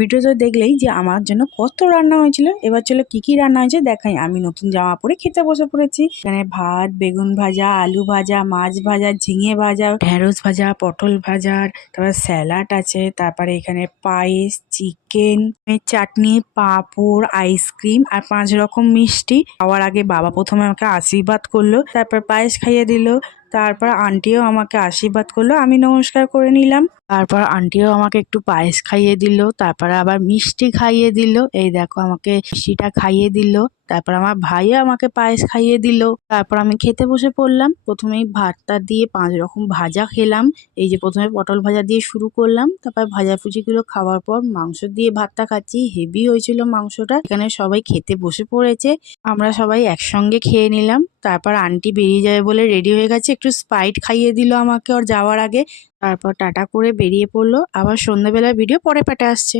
ভিডিওতে দেখলেই যে আমার জন্য কত রান্না হয়েছিল। এবার চলো কি কি রান্না হয়েছে দেখাই। আমি নতুন জামা পরে খেতে বসে পড়েছি। এখানে ভাত, বেগুন ভাজা, আলু ভাজা, মাছ ভাজা, ঝিঙে ভাজা, ঢেঁড়স ভাজা, পটল ভাজার, তারপর স্যালাড আছে, তারপরে এখানে পায়েস, চিকেন, চাটনি, পাঁপড়, আইসক্রিম আর 5 রকম মিষ্টি। খাওয়ার আগে বাবা প্রথমে আমাকে আশীর্বাদ করলো, তারপর পায়েস খাইয়ে দিল, তারপর আন্টিও আমাকে আশীর্বাদ করলো, আমি নমস্কার করে নিলাম। তারপর আন্টিও আমাকে একটু পায়েস খাইয়ে দিল, তারপরে আবার মিষ্টি খাইয়ে দিল। এই দেখো আমাকে মিষ্টিটা খাইয়ে দিল। তারপর আমার ভাইও আমাকে পায়েস খাইয়ে দিল। তারপর আমি খেতে বসে পড়লাম। প্রথমেই ভাতটা দিয়ে 5 রকম ভাজা খেলাম। এই যে প্রথমে পটল ভাজা দিয়ে শুরু করলাম, তারপর ভাজাভুজিগুলো খাওয়ার পর মাংস দিয়ে ভাতটা খাচ্ছি। হেভি হয়েছিল মাংসটা। এখানে সবাই খেতে বসে পড়েছে, আমরা সবাই একসঙ্গে খেয়ে নিলাম। তারপর আন্টি বেরিয়ে যাবে বলে রেডি হয়ে গেছে, একটু স্প্রাইট খাইয়ে দিল আমাকে ওর যাওয়ার আগে। তারপর টাটা করে বেরিয়ে পড়লো। আবার সন্ধ্যাবেলার ভিডিও পরে পাঠে আসছে।